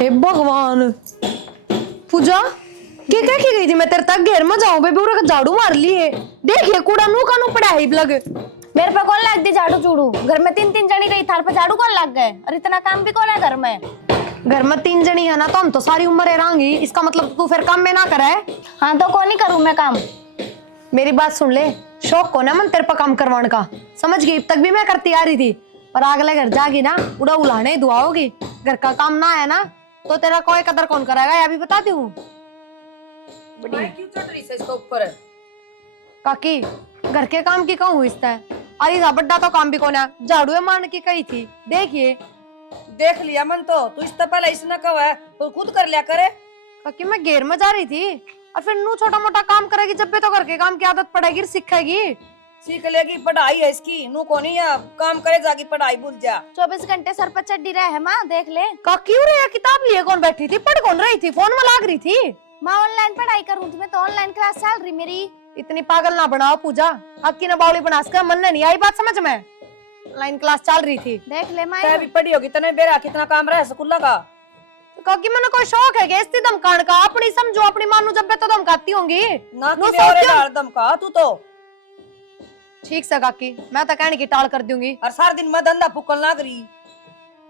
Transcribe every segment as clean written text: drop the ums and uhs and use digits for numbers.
हे भगवान पूजा के क्या की गई थी? मैं तेरे तक घेर में जाऊं बेबी पूरा झाड़ू मार ली है। देखिए कूड़ा नू का नू पड़ा है लग। मेरे पे कौन लग दी झाड़ू चूड़ू? घर में तीन तीन जनी रही, थार पे झाड़ू कौन लग गए? और इतना काम भी कौन है घर में? घर में 3 जनी है ना तो हम तो सारी उम्र रहेंगी। इसका मतलब तू फिर काम में ना करे? हाँ तो कौन ही करूं मैं काम? मेरी बात सुन ले, शौक को ना मन तेरे पर काम करवाने का, समझ गई? अब तक भी मैं करती आ रही थी, पर अगले घर जागी ना उड़ा उलाने दुआ होगी। घर का काम ना है ना तो तेरा कोई कदर कौन कराएगा, ये भी बताती हूँ। मैं क्यों चढ़ रही है इसके ऊपर? काकी घर के काम की कहूँ इसता है, अरे था बड्डा तो काम भी कौन है, झाड़ू मारने की कही थी। देखिए देख लिया मन तो तू इससे पहले इसने कहा है तो खुद कर लिया करे। काकी मैं घेर में जा रही थी और फिर नू छोटा मोटा काम करेगी जब भी तो घर के काम की आदत पड़ेगी, सीखेगी। सीख लेगी, पढ़ाई है इसकी नू को नहीं है, काम करे जागी पढ़ाई भूल जा। 24 घंटे सर पर चढ़ी रहे है माँ, देख ले। काकी उरे किताब लिए कौन बैठी थी, पढ़ कौन रही थी, फोन में लाग रही थी? माँ ऑनलाइन पढ़ाई करूँ थी मैं तो, ऑनलाइन क्लास चल रही मेरी। इतनी पागल ना बनाओ पूजा, हक्की ना बावली बना सके, मन नहीं आई बात समझ में। ऑनलाइन क्लास चल रही थी, देख ले माँ। तै भी पढ़ी होगी तने बेरा कितना काम रहा स्कूल का। काकी मैंने कोई शौक है क्या इस धमकाने का? अपनी समझो, अपनी मानू जब तो धमकाती होंगी ना कि बेवड़े डाल धमका तू तो। ठीक से काकी मैं तो कहने की टाल कर दूंगी। और सारा दिन मैं धंधा फूकल ना करी।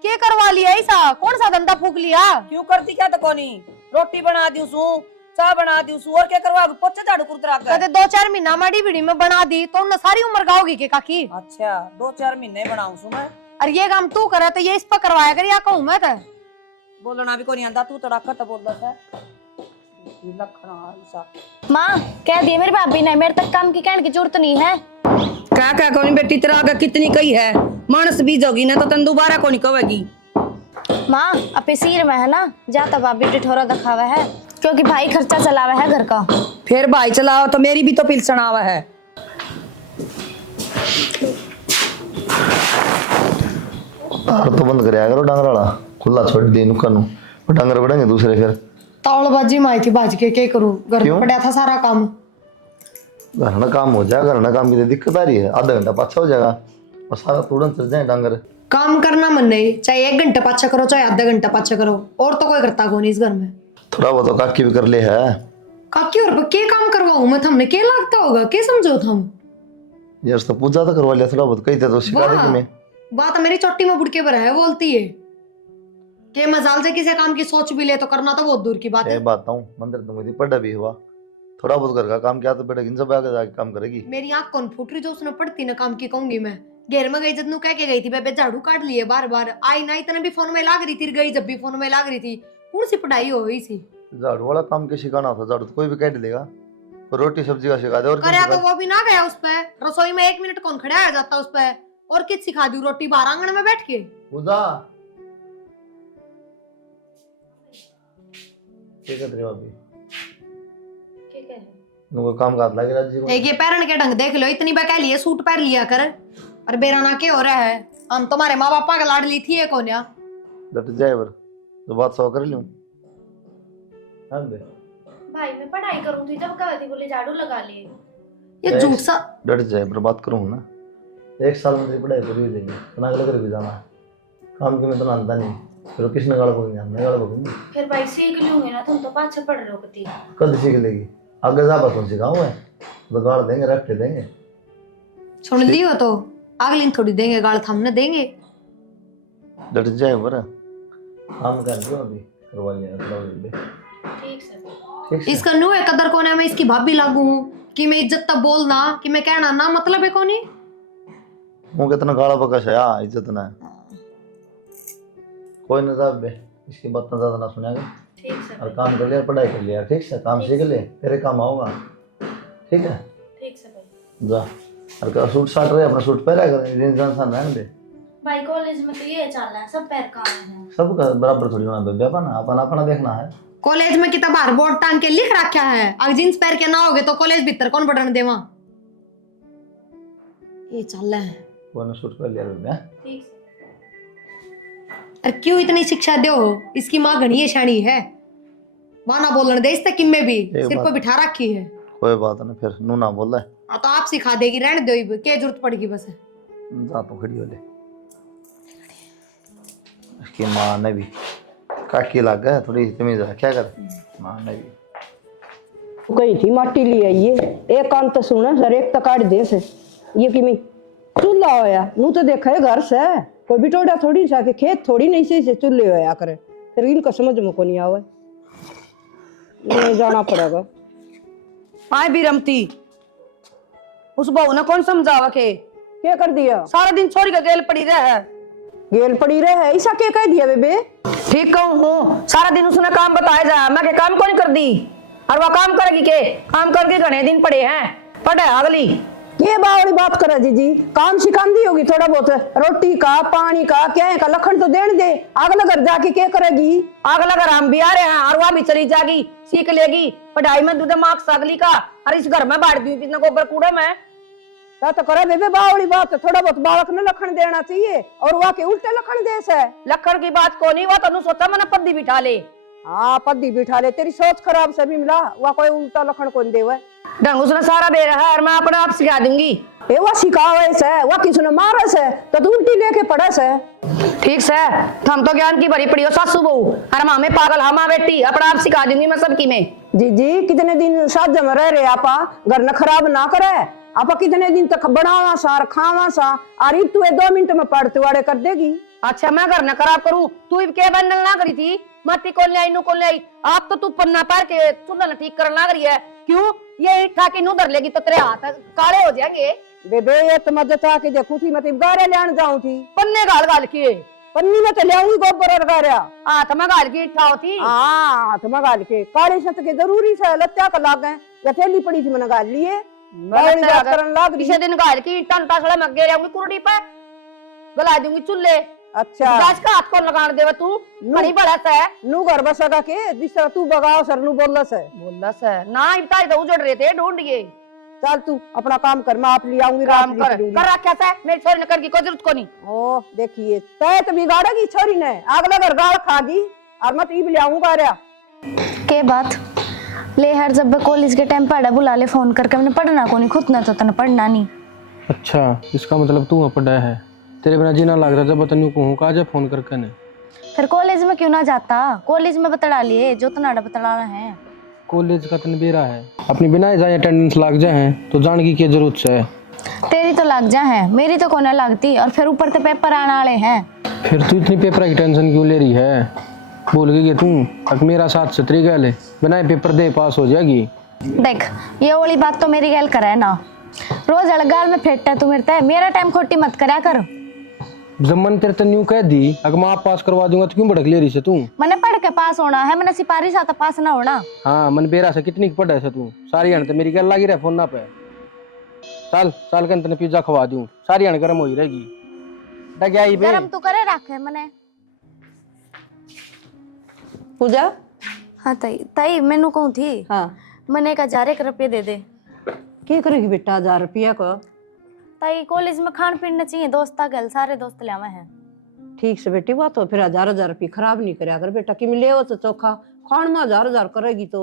क्या करवा लिया ऐसा, कौन सा धंधा फूक लिया? क्यों करती क्या तो कोनी? रोटी बना दी उसू, चाय बना दी उसू, और क्या करवा? पोछे झाड़ू कुर्तरा कर। कदे 2-4 महीना माड़ी बीड़ी में बना दी तो उन्हें सारी उम्र गाओगी के काकी? अच्छा 2-4 महीने बनाऊं सु मैं। और ये काम तू करे तो ये इस पर करवाया कर, या कहूँ मैं तो? बोलना भी कोनी आंदा, तू तड़ाका तो बोल दस है। लखना ऐसा माँ कह दिए मेरी भाभी ने, मेरे तक काम की कहने की जरूरत नहीं है। क्या कोनी बेटी, तेरा आगे कितनी कही है, मानस बीजोगी ना तो तन दोबारा कोनी कहेगी। माँ अपने सिर में है ना, जाता भाभी टिठोरा दिखावा है, क्योंकि भाई खर्चा चलावा है घर का। फिर भाई चलाओ तो मेरी भी तो पिलसन आवा है। तो बंद कर करो डांगर वाला, खुला छोड़ दे नुकानू डांगर बढ़ेंगे दूसरे। फिर तावड़बाजी में आई थी बाज के, क्या करूं? घर में पड़ा था सारा काम। घर ना काम हो जाएगा, घर ना काम की तो दिक्कत आ रही है, आधा घंटा पाछा हो जाएगा और सारा तुरंत चल जाए डांगर। काम करना मन नहीं, चाहे 1 घंटा पाछा करो चाहे आधा घंटा पाछा करो, और तो कोई करता कौन इस घर में। थोड़ा बहुत तो काकी भी कर ले है। काकी और के काम करवाऊं मैं थमने, के लगता होगा, के समझो थम? यार तो पूजा तो करवा लिया, थोड़ा बहुत कही थे तो सिखा देगी मैं। बात मेरी चोटी में बुड़के पर है, बोलती है के मजाल से किसी काम की सोच भी ले तो करना तो बहुत दूर की बात है। बात हूँ मंदिर तुम पढ़ा भी हुआ, थोड़ा बहुत घर का काम किया तो बेटा इन सब आगे जाके काम करेगी। मेरी आंख कौन फूट रही जो उसने पढ़ती ना काम की कहूंगी मैं। घेर में गई जब कह के गई थी बेबे झाड़ू काट लिए, बार बार आई ना इतने भी फोन में लाग रही थी, गई जब भी फोन में लाग रही थी। कौन सी पढ़ाई हो गई थी? झाड़ू वाला काम के सिखाना होता, झाड़ू तो कोई भी काट देगा, रोटी सब्जी का सिखा दे। और करे तो वो भी ना गया उस पे, रसोई में 1 मिनट कौन खड़ा आ जाता उस पे, और किस सिखा दी? रोटी बाहर आंगन में बैठ के। पूजा क्या कर रही हो अभी? नुको काम का हाथ लग रहा जी को। एक ये पैरन के ढंग देख लो, इतनी बार कह लिए सूट पहन लिया कर, और बेरा ना के हो रहा है। हम तुम्हारे माँ बापा का लाडली थी ये कौन या? डट जाए बर तो बात सौ कर लूं। हां बे भाई मैं पढ़ाई करूँ थी जब कहा थी बोले झाड़ू लगा लिए। ये झूठ सा। डट जाए पर बात करूं ना, 1 साल में तेरी पढ़ाई पूरी हो जाएगी, तो अगले घर भी जाना काम की मैं तो जानता नहीं, फिर किसने गाड़ को नहीं गाड़ को। फिर भाई सीख लूंगे ना, तुम तो पाछे पढ़ रहे हो कती। कल सीख लेगी, आगे जा बस सिखाऊं मैं तो गाड़ देंगे, रख के देंगे। सुन लियो तो अगली दिन थोड़ी देंगे गाल, थमने देंगे। डट जाए बर काम कर दो अभी करवा लिया दे। ठीक से ठीक है इसका नु है कदर कौन है? मैं इसकी भाभी लागू हूं कि मैं इज्जत तब बोलना कि मैं कहना ना मतलब है कोनी। मुंह कितना गाड़ा बकश है, हां इज्जत ना कोई ना साहब बे, इसकी बात ना ज्यादा ना सुनेगा। ठीक से और काम कर लिया, पढ़ाई कर लिया, ठीक से काम सीख ले, तेरे काम आऊंगा, ठीक है? ठीक से भाई। जा और का सूट साट रहे अपना सूट पहना कर, इंसान रहने दे। भाई कॉलेज में तो ये चल रहा है, सब पैर काम है। सब का बराबर थोड़ी होना बेबे, अपना अपना अपना देखना है। कॉलेज में किताब बाहर बोर्ड टांग के लिख रखा है, अगर जींस पहन के ना होगे तो कॉलेज भीतर कौन बढ़ने देवा? ये चल रहा है। वो सूट पहन लिया बेबे। ठीक से। अरे क्यों इतनी शिक्षा दो? इसकी माँ घनी शानी है, माना बोलने दे इससे किम में भी सिर पर बिठा रखी है। कोई बात नहीं, फिर नू ना बोल रहा तो आप सिखा देगी, रहने दो, क्या जरूरत पड़ेगी बस। जा तो खड़ी हो ले, इसकी माँ ने भी काकी लग गया थोड़ी तमीज रखा कर मान लगी गई थी माटी ले आइए एक कान तो सुना सर एक तो काट दे से ये कि मैं चूल्हा होया नू तो देखा है घर से कोई बिटोड़ा थोड़ी सा के खेत थोड़ी नहीं से चूल्हे होया करे फिर इनको समझ में को नहीं आवे नहीं जाना पड़ेगा। आए भी रमती उस बहू ने कौन समझावा के क्या कर दिया सारा दिन छोरी का गेल पड़ी रहे है गेल पड़ी रहे है ऐसा क्या कह दिया बेबे ठीक कहूँ हूँ सारा दिन उसने काम बताया जा मैं के काम कौन कर दी और वह काम करेगी के काम करके घने दिन पड़े हैं पढ़े अगली ये बावड़ी बात करे जीजी काम सिखांदी होगी थोड़ा बहुत रोटी का पानी का क्या है का लखन तो देने दे अगला घर जाके क्या करेगी अगला घर हम भी आ रहे हैं और वह भी चली जाएगी सीख लेगी पढ़ाई में दूध मार्क्स अगली का और इस घर में बांट दी कितना गोबर कूड़े में क्या तो करे बेबे बावड़ी बात थोड़ा बहुत बालक ने लखन देना चाहिए और वह के उल्टे लखन दे से लखन की बात को नहीं वो तनु सोचा मैंने पद्दी बिठा ले हाँ पद्दी बिठा ले तेरी सोच खराब से भी मिला वह कोई उल्टा लखन कौन देवे ढंग उसने सारा दे रहा है और मैं अपने आप सिखा दूंगी ए वह सिखावे से वह किसने मारे से तो तू उल्टी लेके पड़े से ठीक से हम तो ज्ञान की भरी पड़ी हो सासू बहू और माँ में पागल हमा बेटी अपने आप सिखा दूंगी मैं सबकी में जी कितने दिन साथ जम रहे आपा घर न खराब ना करे आपा कितने दिन तक बनावा सा और खावा सा और तू 2 मिनट में पढ़ते वाड़े कर देगी अच्छा मैं घर न खराब करूं तू क्या बंडल ना करी थी माटी कौन ले आई नु कौन ले आई आप तो तू पन्ना पार के चूल्हा न ठीक करना लग रही है क्यों ये ईट ठाके नु धर लेगी तो तेरे हाथ काले हो जाएंगे बेबे ये तो मदद आके देखू थी मैं गारे लेने जाऊं थी पन्ने गाल गाल के पन्नी में तो ले आऊंगी गोबर और गारा हाथ में गाल की इट्ठा होती हाँ हाथ में गाल के काले सत के जरूरी से लत्या का लाग गए या थैली पड़ी थी मैंने गाल लिए बड़ी बात करन लाग रही किसी दिन गाल की इट्टा टासड़ा में गे जाऊंगी कुरड़ी पे गला दूंगी चूल्हे अच्छा गाछ का हाथ कौन लगाने देवे तू बड़ी बड़ा सा है नू घर बसगा के जिस तरह तू बगाओ सर नू बोलस है ना इतना तो उजड़ रहे थे ढूंढिए चल तू अपना काम कर मैं आप ले आऊंगी काम कर रखा था मेरी छोरी ने करके कोई जरूरत को नहीं ओ देखिए तय तो बिगाड़ेगी छोरी ने अगला घर गाड़ खागी और मत ई ले आऊंगा रे के बात ले हर जब कॉलेज के टाइम पढ़ा बुला ले फोन करके मैंने पढ़ना को नहीं खुद ना तो तने पढ़ना नहीं अच्छा इसका मतलब तू पढ़ा है तेरे बिना जीना लग रहा जब तनु कहूँ का जा फोन करके ने फिर कॉलेज में क्यों ना जाता कॉलेज में बतला लिए जो तनाड़ा बतलाना है कॉलेज का तन बेरा है अपनी बिना जाए अटेंडेंस लग जाए तो जान की क्या जरूरत है तेरी तो लग जा है मेरी तो कोने लगती और फिर ऊपर से पेपर आने वाले हैं फिर तू इतनी पेपर की टेंशन क्यों ले रही है बोल गई तू अब मेरा साथ सतरी गल है बिना पेपर दे पास हो जाएगी देख ये वाली बात तो मेरी गैल करे ना रोज अड़गाल में फेंटता तू मेरा टाइम खोटी मत करा कर जब मन तेरे तन्यू कह दी अगर मैं आप पास करवा दूंगा तो क्यों भड़क ले रही से तू मैंने पढ़ के पास होना है मैंने सिपाही साथ पास ना होना हाँ मन बेरा से कितनी पढ़ा है तू सारी हन मेरी गल लगी रहे फोन ना पे चल चल के तने पिज्जा खवा दूं सारी हन गर्म हो ही रहेगी गरम तू करे रखे मैंने पूजा हाँ ताई मैनू कहूँ थी हाँ मैंने 1000 रुपये दे दे क्या करेगी बेटा 1000 रुपया को ताई कॉलेज में खान पीने चाहिए दोस्त गल सारे दोस्त ले आवे हैं ठीक से बेटी बात हो फिर 1000 रुपये खराब नहीं करे अगर बेटा कि मिले हो तो चोखा खान में 1000 करेगी तो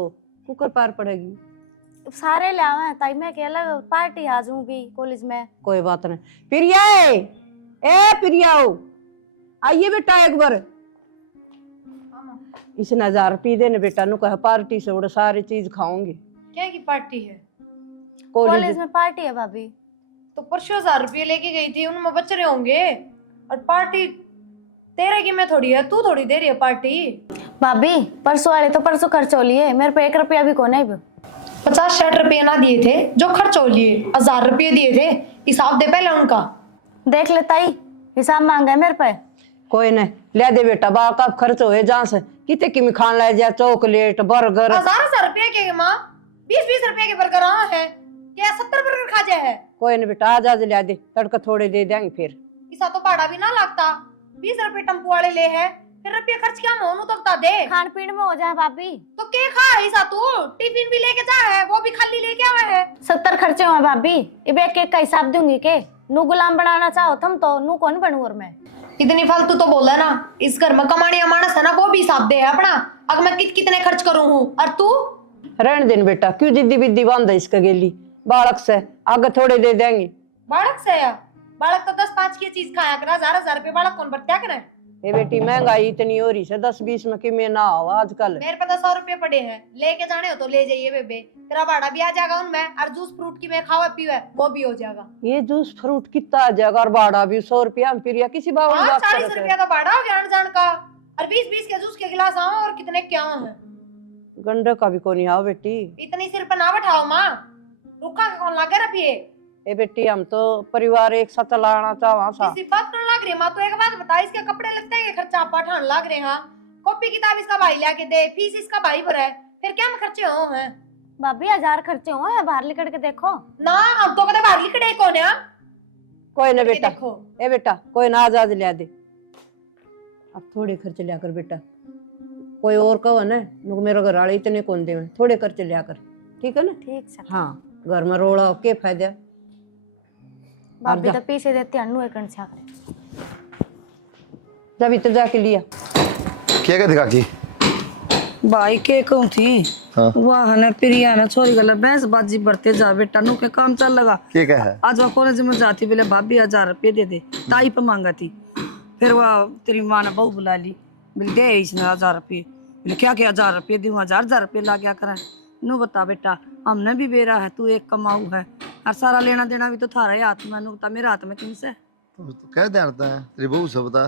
कुकर पार पड़ेगी सारे ले आवे हैं ताई मैं अकेला पार्टी आ जाऊंगी कॉलेज में कोई बात नहीं प्रिया ए प्रिया आइए बेटा एक बार इसने 1000 रुपये देने बेटा नु कह पार्टी से वो सारी चीज खाऊंगी क्या की पार्टी है कॉलेज में पार्टी है भाभी तो परसों 1000 रुपये लेके गई थी उनमें बच रहे होंगे और पार्टी तेरे की मैं थोड़ी है तू थोड़ी दे रही है पार्टी भाभी परसों वाले तो परसों खर्च हो लिए मेरे पे 1 रुपया भी को नहीं 50-60 रुपये ना दिए थे जो खर्च हो लिए 1000 रुपये दिए थे हिसाब दे पहले उनका देख ले ताई हिसाब मांगा है मेरे पे कोई नहीं ले दे बेटा बा कब खर्च होए जहाँ से कितने की खान ला जा चॉकलेट बर्गर 1000 रुपये के माँ 20-20 रुपये के बर्गर है क्या 70 बर्गर खा जाए है कोई नहीं बेटा आज ले दे तड़का थोड़े दे देंगे फिर इसा तो भाड़ा भी ना लगता 20 रुपये टेम्पो वाले ले है फिर रुपये खर्च क्या मोनू तो बता दे खान पीन में हो जाए भाभी तो के खा इसा तू टिफिन भी लेके जा है वो भी खाली लेके आवा है 70 खर्चे हुए भाभी इब एक का हिसाब दूंगी के नू गुलाम बनाना चाहो तुम तो नू कौन बनू और मैं इतनी फालतू तो बोला ना इस घर में कमाने मानस है ना वो भी हिसाब दे अपना अब मैं कितने खर्च करूं हूँ और तू रहने देन बेटा क्यों जिद्दी बिद्दी बांधा इसका गेली बालक से आगे थोड़े दे देंगे बालक से या बालक तो 10-5 की चीज खाया करा 1000 रुपये बालक कौन बरत्या करे ये बेटी महंगाई इतनी हो रही है, 10-20 में कि में ना हो आजकल। मेरे पे तो 100 रुपए पड़े हैं, लेके जाने हो तो ले जाइए बेबे, तेरा भाड़ा भी आ जाएगा उनमें, और जूस फ्रूट की मैं खावा पीवा वो भी हो जाएगा। ये जूस फ्रूट कितना आ जाएगा और भाड़ा भी 100 रुपया हम फिर किसी बावल बात 40 करते रुपया तो भाड़ा हो गया आने जान का, और 20-20 के जूस के गिलास आवा और कितने क्या हैं। गंडे का भी कोनी आओ बेटी। इतनी सिर पे ना बैठाओ माँ, रुका के कौन लागे रखिए। ए बेटी हम तो परिवार एक साथ चलाना चाहवा सा। किसी बात करने लग रही है माँ, तो एक बात बता, इसके कपड़े लगते हैं खर्चा आप ठान लग रहे हैं, कॉपी किताब इसका भाई लाके दे, फीस इसका भाई भरे, फिर क्या में खर्चे हो हैं। भाभी 1000 खर्चे हुए हैं, बाहर लिकड़ के देखो ना हम तो कदे बाहर लिखड़े कौन है। कोई ना बेटा, देखो ए बेटा कोई ना आजाद लिया दे, अब थोड़े खर्चे लिया कर बेटा, कोई और कहो ना नुक मेरे घर वाले इतने कौन दे, थोड़े खर्चे लिया कर, ठीक है ना। ठीक से। हाँ घर में रोड़ा के फायदा। भाभी तो पैसे देते अन्नू एक से करे जब इतना जाके लिया क्या कहते काकी? भाई के कहूँ थी हाँ। वाह ने प्रिया ने छोरी गला भैंस बाजी बढ़ते जा बेटा नु के काम चल लगा। क्या है? आज वो कॉलेज में जाती बोले भाभी 1000 रुपये दे दे, ताई पे मांगा थी, फिर वह तेरी माँ ने बहू बुला ली, बोले दे इसने 1000 रुपये, बोले क्या 1000 रुपये दूँ, 1000 रुपये ला क्या करें। नु बता बेटा हमने भी बेरा है, तू एक कमाऊ है और सारा लेना देना भी तो थारा ही हाथ में, नु बता मेरे हाथ में किन से। तो क्या ध्यान है तेरी बहू से बता।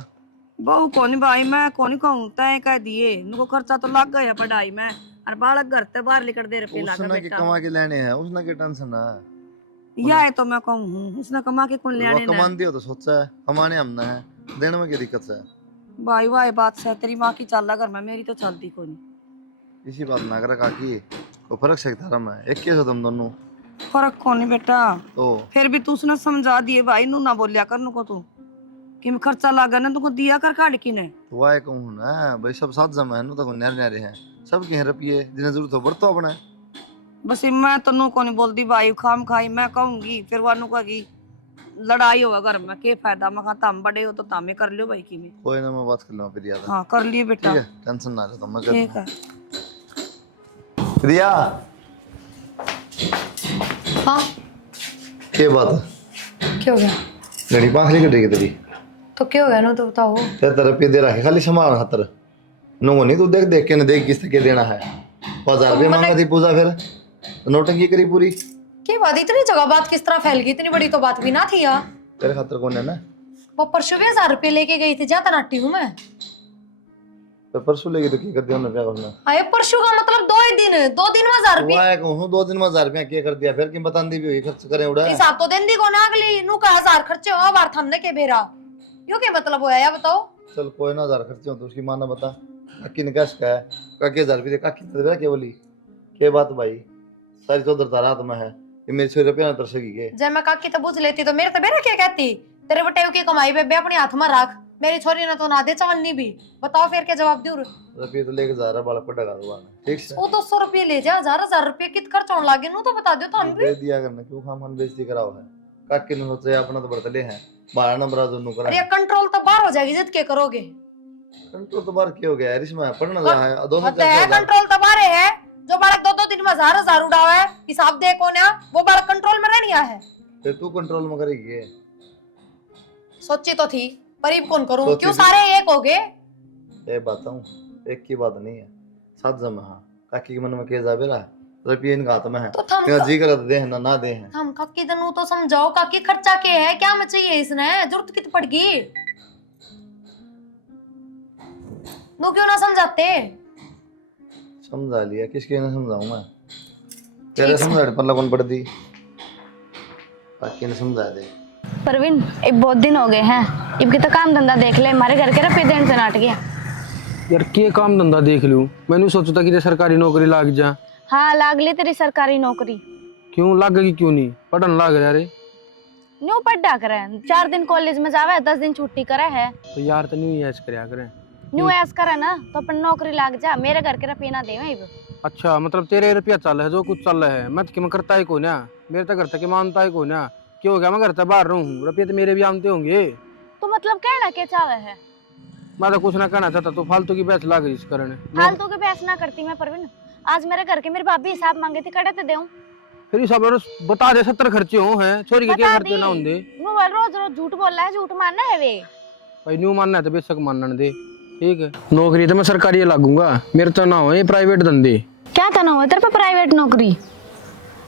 बहू कौन भाई मैं कौन कहूँ, तय कह दिए नुको खर्चा तो लग गया पढ़ाई में, और बालक घर ते बाहर लिकड़ दे रुपये लागा उसने के बेटा। कमा के लेने हैं, उसने के टेंशन है। या है तो मैं कहूँ उसने कमा के कौन लेने वो ना। कमाती हो तो सोचा है, कमाने हमने है, देने में क्या दिक्कत है। भाई वाह बात से तेरी माँ की चल घर में, मेरी तो चलती कोनी। इसी बात ना करे काकी, वो फर्क से धर्म है, एक कैसे तुम दोनों फर्क कोनी बेटा, तो फिर भी तू उसने समझा दिए भाई, नू ना बोलिया कर नुको तू कि मैं खर्चा लागा ना तुमको दिया कर काट की ने। तो वाह कहूँ ना भाई, सब साथ जमा है, नु तो न्यारे न्यारे हैं, सब के रुपये जिन्हें जरूरत हो बरतो अपने। बस मैं तो नू कोनी बोलती भाई, खाम खाई मैं कहूंगी, फिर वह नु कहेगी लड़ाई होगा घर में, के फायदा। मैं कहा तुम बड़े हो तो तामे कर लियो भाई की में। कोई ना मैं बात कर लूँ प्रिया से। हाँ कर लिए बेटा, ठीक है टेंशन ना ले तुम, मैं कर ठीक है। प्रिया हाँ क्या बात है? क्या हो गया? घड़ी पाखली कटेगी तेरी, तो क्या हो गया ना, तो बताओ। तेरे रुपये दे रखे खाली सामान खातर, नो नहीं तू देख देख के न देख किस के देना है। 1000 रुपये मांगा थी पूजा, फिर तो नोटंकी करी पूरी। क्या बात, इतनी जगह बात किस तरह फैल गई, इतनी बड़ी तो बात भी ना थी यार। तेरे खातर कौन है ना, वो परसों भी 1000 रुपये लेके गई थी, ज्यादा नाटी हूँ मैं। तो परसों लेगी तो की कर दिया उन्होंने, क्या करना। अरे परसों का मतलब 2 दिन में 1000 रुपये। वाह कहूँ 2 दिन में 1000 रुपया क्या कर दिया, फिर की बता दी भी हुई खर्च करें उड़ा। हिसाब तो दिन दी को ना, अगली नु का 1000 खर्चे हो बार थमने के बेरा, यो क्या मतलब होया या बताओ। चल कोई ना 1000 खर्चे हो तो उसकी मां ना बता, काकी ने कैश का है, काकी 1000 रुपये काकी दे रहा क्या बोली, क्या बात भाई, सारी चौधर तारा में है, ये मेरे 100 रुपया तरसेगी के। जब मैं काकी तो पूछ लेती तो मेरे तो बेरा क्या कहती, तेरे बटेव की कमाई बेबे अपने हाथ में रख, मेरी छोरी ने तो ना दे चवन्नी भी, बताओ फिर क्या जवाब दूर। रुपये तो लेके जा रहा बालक पर डगा दो, ठीक से वो 200 रुपये ले जा, 1000 रुपये कित खर्च होने लागे नु तो बता दो तो हम भी। दे दिया करना, क्यों खाम खान बेइज्जती कराओ है। काकी ने सोचे अपना तो बर्तले हैं, 12 नंबर दोनों करा। अरे कंट्रोल तो बाहर हो जाएगी, जिद के करोगे। कंट्रोल तो बार क्या हो गया यार, इसमें पढ़ना जा है दोनों होता है कंट्रोल तो बाहर है, जो बालक 2-2 दिन में 1000 उड़ावा है, हिसाब दे कौन है, वो बालक कंट्रोल में रहनिया है। फिर तू कंट्रोल में करेगी। सोची तो थी पर कौन करूं, सोची क्यों थी। सारे एक हो गए। ये बताऊं, एक की बात नहीं है, साथ जमा। हाँ काकी के मन में क्या जाबे रहा, रुपये इनका हाथ में है, तो थम क्या जी कर दे ना ना दे हैं। हम काकी दनु तो समझाओ, काकी खर्चा के है, क्या में चाहिए इसने, जरूरत कित पड़ गई, नो क्यों ना समझाते। समझा लिया, किसके ने समझाऊं मैं, तेरे समझा पर लगन पड़ दी, काकी ने समझा दे। परवीन एक बहुत दिन हो गए हैं, इनके तो काम धंधा देख ले, हमारे घर के रुपये देने से नाट गया। यार के काम धंधा देख लूं, मैंने सोचा था कि सरकारी नौकरी लाग जा। हाँ लाग ली तेरी सरकारी नौकरी। क्यों लागेगी, क्यों नहीं, पढ़न लाग रहा रे। न्यू पढ़ा करे, 4 दिन कॉलेज में जावे, 10 दिन छुट्टी करे है। तो यार तो नहीं ऐश करया करे, न्यू ऐस करे ना तो अपन नौकरी लाग जा, मेरे घर के रुपये ना देवे। अच्छा मतलब तेरे रुपया चल है, जो कुछ चल रहा है, मैं तो मैं करता ही को ना, मेरे तो घर तक मानता ही को ना, क्यों हो गया, मैं घर से बाहर रहूं, रुपये तो मेरे भी आमते होंगे। तो मतलब कहना क्या चाहे है, मैं तो कुछ ना कहना चाहता, तो फालतू की बहस लाग इस करने। फालतू के बहस ना करती मैं परवीन। आज मेरे घर के मेरे भाभी हिसाब मांगे थे, कड़े तो देऊं। फिर सब बता दे 70 खर्चे हो हैं, छोरी के क्या बता खर्चे ना दी। होंगे। वो रोज रोज झूठ बोल रहा है, झूठ मानना है वे। भाई न्यू मानना है तो बेशक मानने दे, ठीक है। नौकरी तो मैं सरकारी लागूंगा, मेरे तो ना हो ये प्राइवेट धंधे। क्या करना हुआ तेरे पे प्राइवेट नौकरी?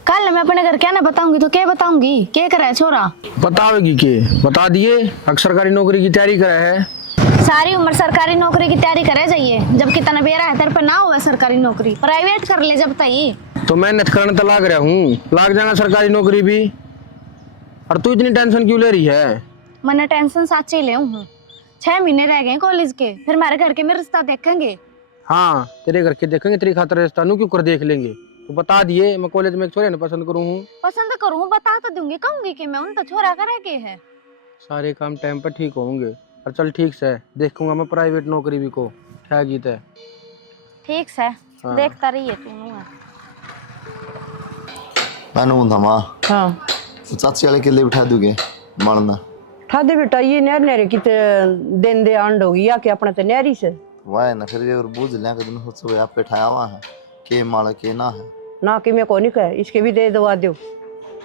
कल मैं अपने घर क्या ना बताऊंगी तो क्या बताऊंगी? क्या करा है छोरा? बताओगी के बता दिए, अब सरकारी नौकरी की तैयारी करा है। सारी उम्र सरकारी नौकरी की तैयारी करे जाइए, जब कितना बेरा है तेरे पे ना हुआ सरकारी नौकरी, प्राइवेट कर ले जब तई। तो मेहनत करने तो लाग रहा हूँ, लाग जाएगा सरकारी नौकरी भी। और तू इतनी टेंशन क्यों ले रही है? मैंने टेंशन साची ही ले हूँ। 6 महीने रह गए कॉलेज के, फिर हमारे घर के में रिश्ता देखेंगे। हाँ तेरे घर के देखेंगे, तेरी खातर रिश्ता नू क्यों कर देख लेंगे। तो बता दिए मैं कॉलेज में एक छोरे ने पसंद करूँ हूँ। पसंद करूँ बता तो दूंगी, कहूंगी कि मैं उन तो छोरा करे के है। सारे काम टाइम पर ठीक होंगे। और चल ठीक से देखूंगा मैं प्राइवेट नौकरी भी को क्या गीत है। ठीक से हाँ। देखता रहिए तू है। मैंने बोला माँ हाँ चाची वाले के लिए बिठा दोगे मारना। ठादे बेटा ये नहर नहरे की दिन दे आंड होगी या कि अपने तो नहरी से वाह ना फिर ये और बूझ लिया कि तुमने सोचो आप पे ठाया हुआ है के माल के ना है ना कि मैं को नहीं कहे, इसके भी दे दवा दो।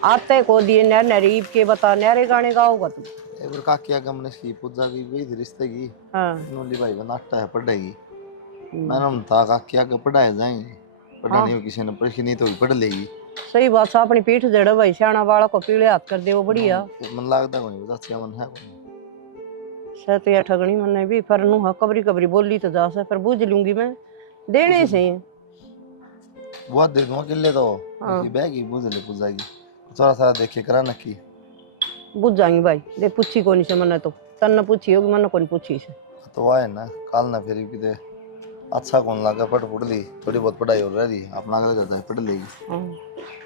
आते को दिए नहर नहरी ईब के बता नहरे गाने गाओगा तू। एक बार काकी आगे हमने इसकी पूजा की गई थी रिश्ते की। हाँ नोली भाई बनाता है पढ़ेगी। मैंने उनता काकी आगे पढ़ाए जाएंगे, पढ़ाने में किसी ने पढ़ी नहीं तो भी पढ़ लेगी। सही बात सा अपनी पीठ जड़ भाई सियाना बाला को पीले हाथ कर दे वो बढ़िया। मन लगता कोई चाची मन है कोई सत या ठगनी मन भी पर नु कबरी कबरी बोली तो जा से पर बुझ लूंगी मैं देने से। बहुत दे दूंगा किले तो की बैगी बूझ ले पूजागी थोड़ा सा देखे करा न की बुझ जाएंगी भाई। देख पूछी कोनी से मन तो तन न पूछी होगी मन कोनी पूछी से तो आए ना काल ना फिर किते अच्छा कौन लगा पढ़ ली थोड़ी बहुत पढ़ाई हो रही अपना अगले करता है पढ़ लेगी।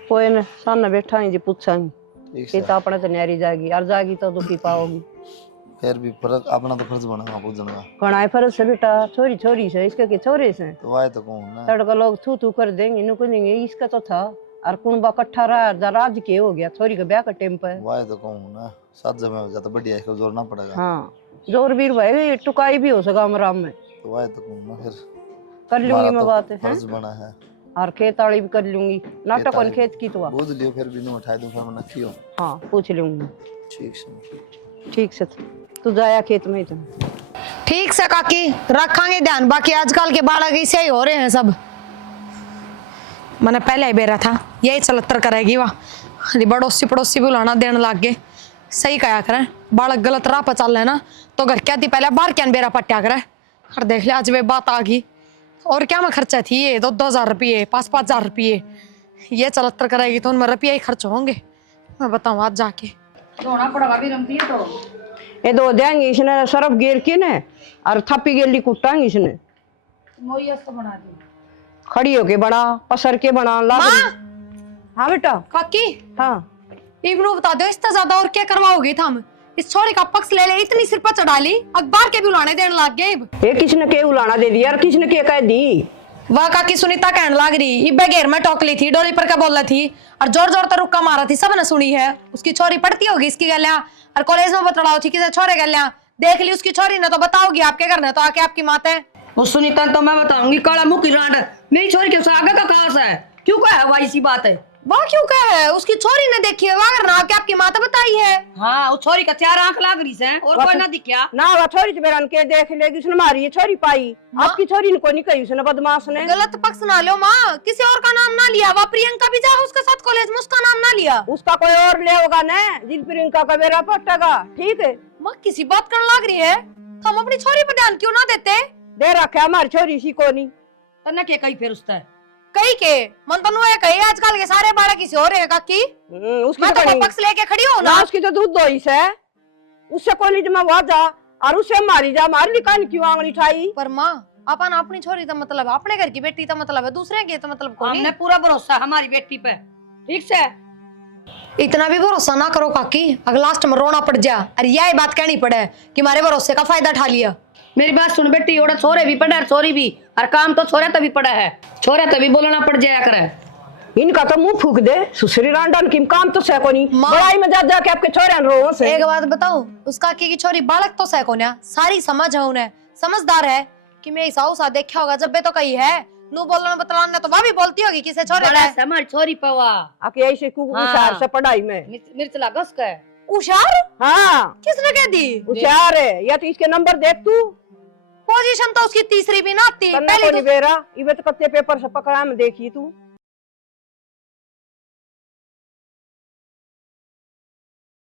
कोई न सामने बैठा है जी पूछांगी ठीक ये है तो अपने तो न्यारी जाएगी और जाएगी तो दुखी पाओगी। फिर भी फर्क अपना तो फर्ज बना पूजन का घना फर्ज से बेटा छोरी छोरी से इसके के छोरे से तो आए तो कहूँ ना तड़का लोग थू थू कर देंगे नु कहेंगे इसका तो था और कुणबा कट्ठा रहा राज के हो गया छोरी का ब्याह का टेम पे। वाह तो कहूँ ना साथ जमे हो जाता बढ़िया है जोर ना पड़ेगा। हाँ जोर वीर भाई टुकाई भी हो सका आराम में तो वाह तो कहूँ ना फिर कर लूंगी मैं बात है फर्ज बना है और खेत आड़ी भी कर लूंगी नाटक और खेत की तो बूझ लियो फिर भी नहीं उठाई दूं फिर मैं नखी हूँ। हाँ पूछ लूंगी ठीक से ठीक से तू जाया खेत में ही तुम ठीक से काकी रखांगे ध्यान। बाकी आजकल के बालक ऐसे ही हो रहे हैं सब। मैंने पहले ही बेरा था यही चलत्तर करेगी वाह पड़ोसी पड़ोसी बुलाना देने लग गए। सही कहा करें बालक गलत राह पर चल रहे ना तो घर क्या थी पहले बाहर क्या बेरा पट्टा करे। और देख लिया आज वे बात आ गई और क्या में खर्चा थी ये 2,000 रुपये 5,000 रुपये ये चलत्तर करेगी तो उनमें रुपये ही खर्च होंगे। मैं बताऊँ आज जाके धोना पड़ेगा भी रमती है तो ये दो देंगे इसने सरफ गेर के ने और थप्पी गेली कुटांगे इसने मोई तो बना दी खड़ी होके बना पसर के बना ला। हाँ बेटा काकी हाँ इबनू बता दो इससे ज्यादा और क्या करवाओगे हम? इस छोरी का पक्ष ले ले इतनी सिर पर चढ़ा ली अखबार के भी उलाने देने लग गए। ये किसने के उलाना दे दिया और किसने के कह दी? वाह काकी सुनीता कहने लग रही इब्बे घेर में टोक ली थी डोली पर क्या बोल रही थी और जोर जोर तक रुक्का मारा थी सब ने सुनी है। उसकी छोरी पढ़ती होगी इसकी गलियां और कॉलेज में बतलाओ थी किसे छोरे गलियां देख ली उसकी छोरी ने तो बताओगी आपके घर ने तो आके आपकी मात है। वो सुनीता तो मैं बताऊंगी काला मुंह की रांड मेरी छोरी के सागे का खास है क्यों कहा हुआ इसी बात है। वाह क्यों कह है उसकी छोरी ने देखी है वाह करना आके आपकी माता बताई है। हाँ वो छोरी का 4 आंख लाग रही से और कोई ना दिखा ना वो छोरी से बेरन के देख लेगी उसने मारी ये छोरी पाई आपकी छोरी ने को नहीं कही उसने बदमाश ने। गलत पक्ष ना लो माँ किसी और का नाम ना लिया। वाह प्रियंका भी जा उसके साथ कॉलेज में उसका नाम ना लिया। उसका कोई और ले होगा ना जिन प्रियंका का बेरा पट्टेगा ठीक है। माँ किसी बात करने लग रही है तो हम अपनी छोरी पर ध्यान क्यों ना देते? दे रखा हमारी छोरी सी को नहीं तन्ने के कही फिर उससे कही के मन तो है कही आजकल के सारे बालक किसी हो रहे हैं काकी। उसकी मैं तो तो पक्ष लेके खड़ी हूँ ना। ना उसकी तो दूध दोई से उससे कोई नहीं जमा हुआ जा और उससे मारी जा मार निकाल क्यों आंगली उठाई। पर माँ अपन अपनी छोरी तो मतलब है अपने घर की बेटी तो मतलब है दूसरे की तो मतलब कोई हमने पूरा भरोसा हमारी बेटी पे ठीक से। इतना भी भरोसा ना करो काकी अगर लास्ट में रोना पड़ जा अरे यही बात कहनी पड़े कि हमारे भरोसे का फायदा उठा लिया। मेरी बात सुन बेटी ओड़ा छोरे भी पड़ा छोरी भी और काम तो छोरे तभी पड़ा है छोरे तभी बोलना पड़ जाया करे। इनका तो मुंह फूक दे सुसरी रांडन की काम तो सको नहीं बड़ाई में जा जाके आपके छोरे रो से। एक बात बताऊं उस काकी की छोरी बालक तो सको ना सारी समझ है उन्हें समझदार है कि मैं ईसा उसा देखा होगा जब तो कही है नू बोलना बतलाना तो वह भी बोलती होगी किसे छोरे बड़ा हमारी छोरी पवा आके ऐसे कुकुर से पढ़ाई में मिर्च लगा उसका होशियार? हाँ किसने कह दी? होशियार है। या तो इसके नंबर देख तू, पोजीशन तो उसकी तीसरी भी ना आती करना पहली को नहीं बेरा, इवे तो कत्ते पेपर से पकड़ा में देखी तू।